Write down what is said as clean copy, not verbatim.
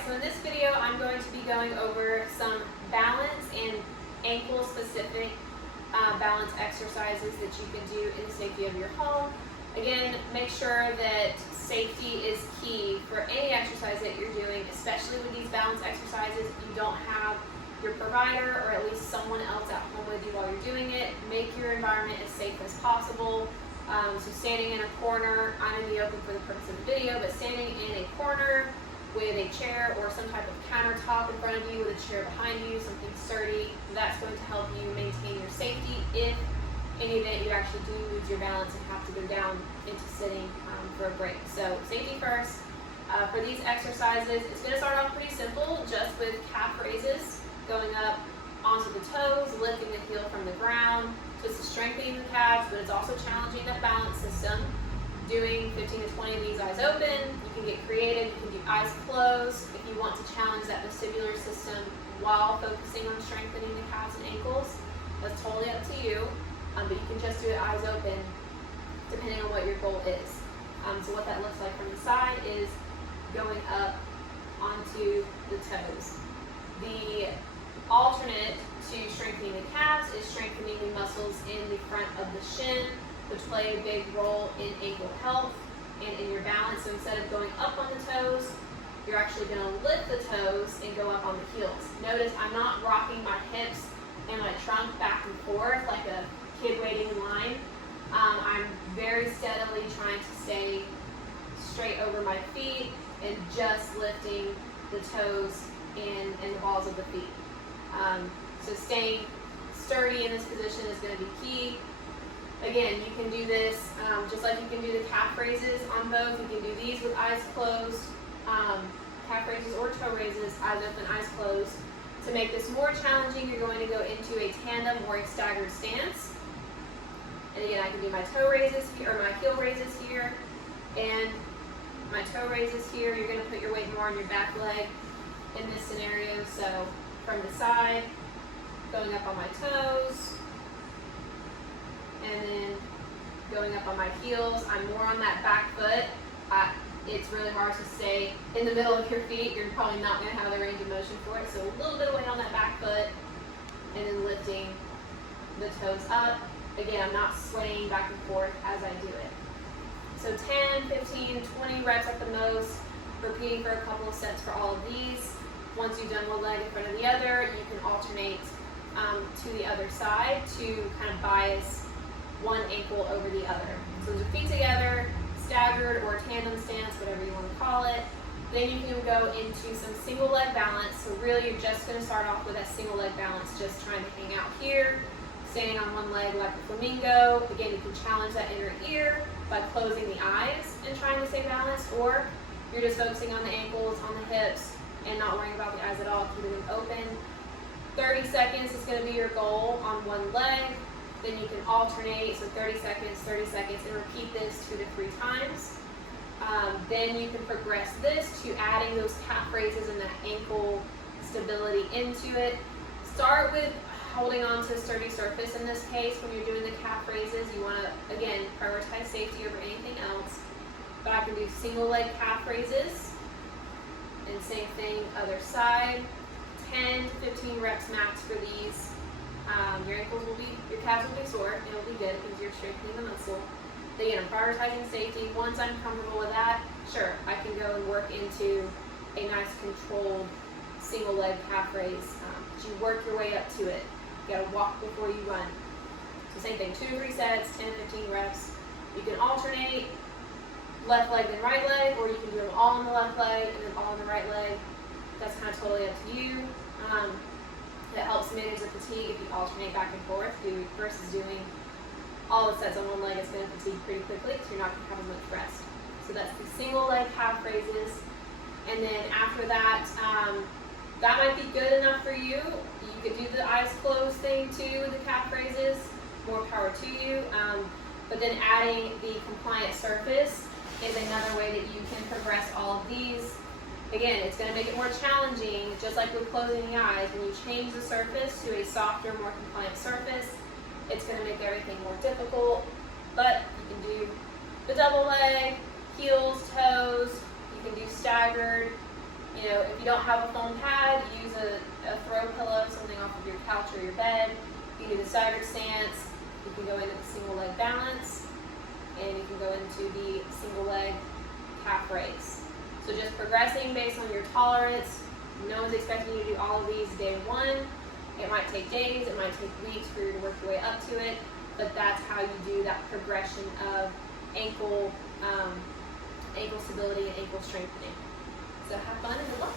Alright, so in this video I'm going to be going over some balance and ankle specific balance exercises that you can do in the safety of your home. Again, make sure that safety is key for any exercise that you're doing, especially with these balance exercises. You don't have your provider or at least someone else at home with you while you're doing it. Make your environment as safe as possible. So standing in a corner, I'm in the open for the purpose of the video, but standing in a corner with a chair or some type of countertop in front of you with a chair behind you, something sturdy, that's going to help you maintain your safety if in the event you actually do lose your balance and have to go down into sitting for a break. So safety first. For these exercises, it's going to start off pretty simple, just with calf raises, going up onto the toes, lifting the heel from the ground. This is strengthening the calves, but it's also challenging that balance system. Doing 15 to 20 of these eyes open. You can get creative, you can do eyes closed if you want to challenge that vestibular system while focusing on strengthening the calves and ankles. That's totally up to you, but you can just do it eyes open depending on what your goal is. So what that looks like from the side is going up onto the toes. The alternate to strengthening the calves is strengthening the muscles in the front of the shin, which play a big role in ankle health and in your balance. So instead of going up on the toes, you're actually going to lift the toes and go up on the heels. Notice I'm not rocking my hips and my trunk back and forth like a kid waiting in line. I'm very steadily trying to stay straight over my feet and just lifting the toes and the balls of the feet. So staying sturdy in this position is going to be key. Again, you can do this just like you can do the calf raises on both. You can do these with eyes closed, calf raises or toe raises, eyes open, eyes closed. To make this more challenging, you're going to go into a tandem or a staggered stance. And again, I can do my toe raises here, or my heel raises here, and my toe raises here. You're going to put your weight more on your back leg in this scenario. So from the side, going up on my toes, and then going up on my heels. I'm more on that back foot. It's really hard to stay in the middle of your feet. You're probably not going to have the range of motion for it. So a little bit of weight on that back foot, and then lifting the toes up. Again, I'm not swaying back and forth as I do it. So 10, 15, 20 reps at the most, repeating for a couple of sets for all of these. Once you've done one leg in front of the other, you can alternate to the other side to kind of bias one ankle over the other. So your feet together, staggered or tandem stance, whatever you want to call it. Then you can go into some single leg balance. So really you're just going to start off with that single leg balance, just trying to hang out here, standing on one leg like a flamingo. Again, you can challenge that inner ear by closing the eyes and trying to stay balanced, or you're just focusing on the ankles, on the hips, and not worrying about the eyes at all, keeping them open. 30 seconds is going to be your goal on one leg. Then you can alternate, so 30 seconds, and repeat this 2 to 3 times. Then you can progress this to adding those calf raises and that ankle stability into it. Start with holding on to a sturdy surface in this case. When you're doing the calf raises, you want to, again, prioritize safety over anything else. But I can do single leg calf raises, and same thing, other side. 10 to 15 reps max for these. Your calves will be sore, and it'll be good because you're strengthening the muscle. Again, I'm prioritizing safety. Once I'm comfortable with that, sure, I can go and work into a nice controlled single leg calf raise. But you work your way up to it. You gotta walk before you run. So same thing, 2 to 3 sets, 10 to 15 reps. You can alternate left leg then right leg, or you can do them all on the left leg and then all on the right leg. That's kind of totally up to you. That helps manage the fatigue if you alternate back and forth versus doing all the sets on one leg. It's going to fatigue pretty quickly, so you're not going to have as much rest. So that's the single leg calf raises. And then after that, that might be good enough for you. You could do the eyes closed thing too, the calf raises, more power to you. But then adding the compliant surface is another way that you can progress all of these. Again, it's going to make it more challenging, just like with closing the eyes. When you change the surface to a softer, more compliant surface, it's going to make everything more difficult. But you can do the double leg, heels, toes. You can do staggered, You know, if you don't have a foam pad, use a throw pillow, something off of your couch or your bed. You can do the staggered stance. You can go into the single leg balance, and you can go into the single leg calf raise. So just progressing based on your tolerance. No one's expecting you to do all of these day one. It might take days, it might take weeks for you to work your way up to it, but that's how you do that progression of ankle stability and ankle strengthening. So have fun and good luck.